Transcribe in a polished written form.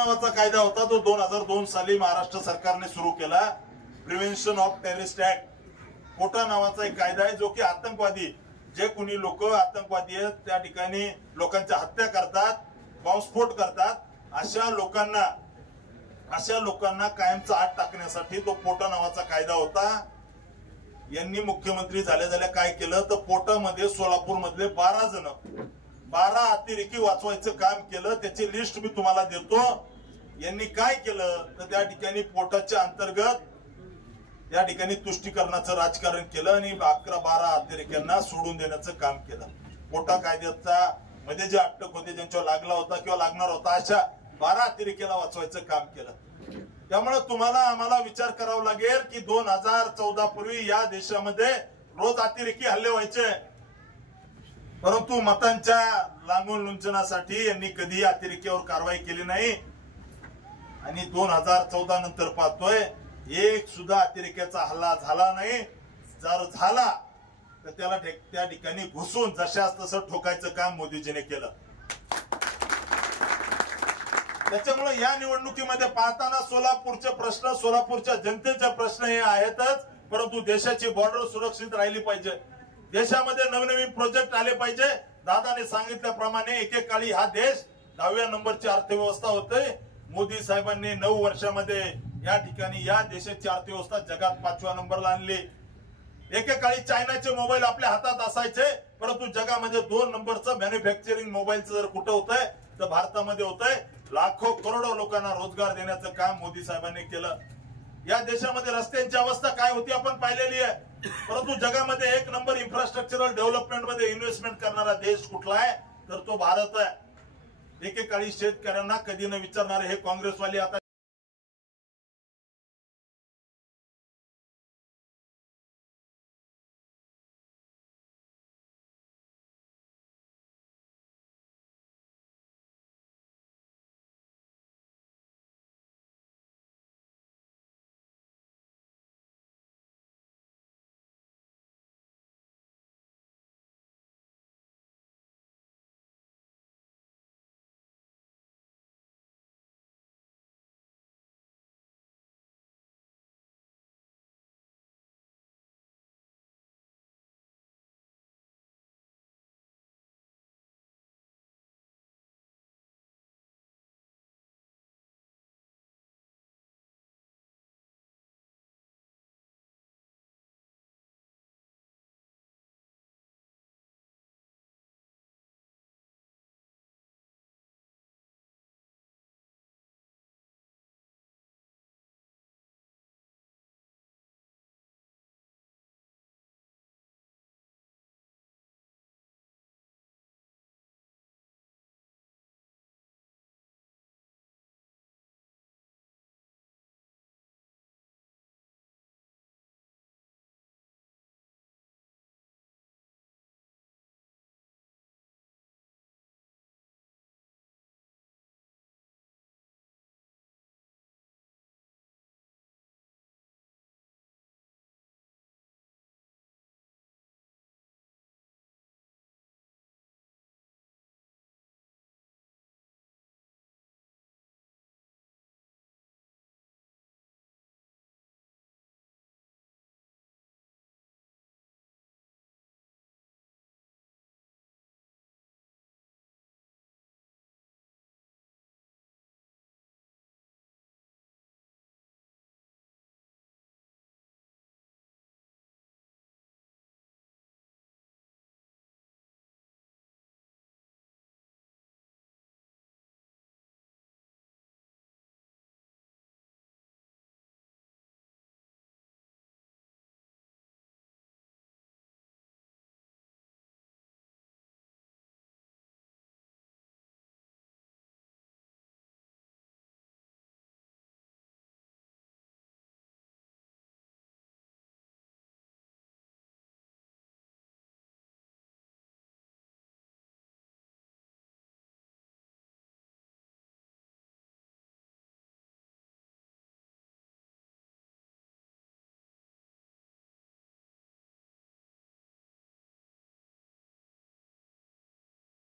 नावाचा कायदा होता तो 2002 साली महाराष्ट्र सरकारने सुरू केला. Prevention of terrorist act. पोटा नावाचा एक कायदा आहे जो की आतंकवादी जे कुणी लोक आतंकवादी आहेत त्या ठिकाणी लोकांच्या हत्या करतात, बॉम्बस्फोट करतात, अशा लोकांना कायमचा आत टाकण्यासाठी तो पोटा नावाचा कायदा होता. यांनी मुख्यमंत्री झाल्या काय केलं तर पोटामध्ये सोलापूर मधले 12 अतिरेकी वाचवायचं काम केलं. त्याची लिस्ट मी तुम्हाला देतो. यांनी काय केलं तर त्या ठिकाणी पोटाच्या अंतर्गत या ठिकाणी तुष्टीकरणाचं राजकारण केलं आणि 11-12 अतिरेक्यांना सोडून देण्याचं काम केलं. पोटा कायद्याचा मध्ये जे अटक होते ज्यांच्यावर लागला होता किंवा लागणार होता अशा 12 अतिरेक्याला वाचवायचं काम केलं. त्यामुळे तुम्हाला आम्हाला विचार करावा लागेल की 2014 पूर्वी या देशामध्ये रोज अतिरेकी हल्ले व्हायचे, परंतु मतांच्या लांगून लुंचनासाठी यांनी कधी अतिरेक्यावर कारवाई केली नाही. आणि 2014 नंतर पाहतोय एक सुद्धा अतिरेक्याचा हल्ला झाला नाही. जर झाला तर त्याला त्या ठिकाणी घुसून जशास तसं ठोकायचं काम मोदीजीने केलं. त्याच्यामुळे या निवडणुकीमध्ये पाहताना सोलापूरचे प्रश्न, सोलापूरच्या जनतेचे प्रश्न हे आहेतच, परंतु देशाची बॉर्डर सुरक्षित राहिली पाहिजे. देशामध्ये नवनवीन प्रोजेक्ट आले पाहिजे. दादाने सांगितल्याप्रमाणे एकेकाळी हा देश 10व्या नंबरची अर्थव्यवस्था होते. मोदी साहेबांनी 9 वर्षामध्ये या ठिकाणी या देशाची अर्थव्यवस्था जगात 5व्या नंबरला आणली. एकेकाळी चायनाचे मोबाईल आपल्या हातात असायचे, परंतु जगामध्ये 2 नंबरचं मॅन्युफॅक्चरिंग मोबाईलचं जर कुठं होतंय तर भारतामध्ये होतंय. लाखो करोडो लोकांना रोजगार देण्याचं काम मोदी साहेबांनी केलं. या देशामध्ये रस्त्यांची अवस्था काय होती आपण पाहिलेली आहे, परंतु जगामध्ये 1 नंबर इन्फ्रास्ट्रक्चरल डेव्हलपमेंट मध्ये इन्व्हेस्टमेंट करणारा देश कुठला आहे तर तो भारत आहे. एकेकाळी शेतकऱ्यांना कधी न विचारणारे हे काँग्रेसवाले आता